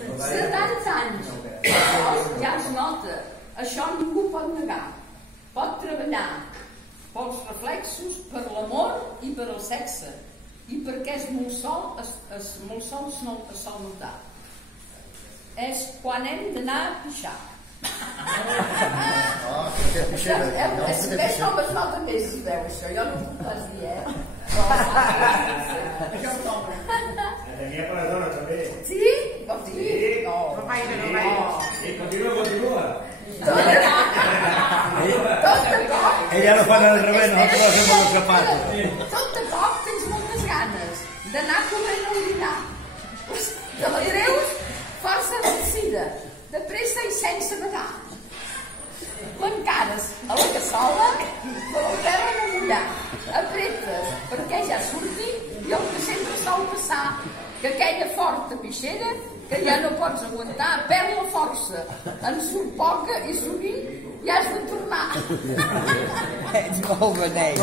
70 anys. Ja es nota. Això ningú pot negar. Pot treballar pels reflexos, per l'amor i per el sexe. I perquè és molt sol, es sol notar. És quan hem d'anar a pixar. No me'n nota més si veu això, jo no ho puc pas dir, Això em toca. Tenia per les dones, també. Sí? Vols dir? No. No gaire. Continua. Ella lo fan al revés, nosotros lo hacemos los zapatos. Tot de cop tens moltes ganes d'anar corrent a orinar. Te la treus força vencida, de pressa i sense badar. L'encares a la cassola, però el peu no mullar. Apretes perquè ja surti i el que sempre sol passar, que aquella forta pixera que ja no pots aguantar, perd la força, en surt poca i sovint ja has de tornar. Ets molt beneit.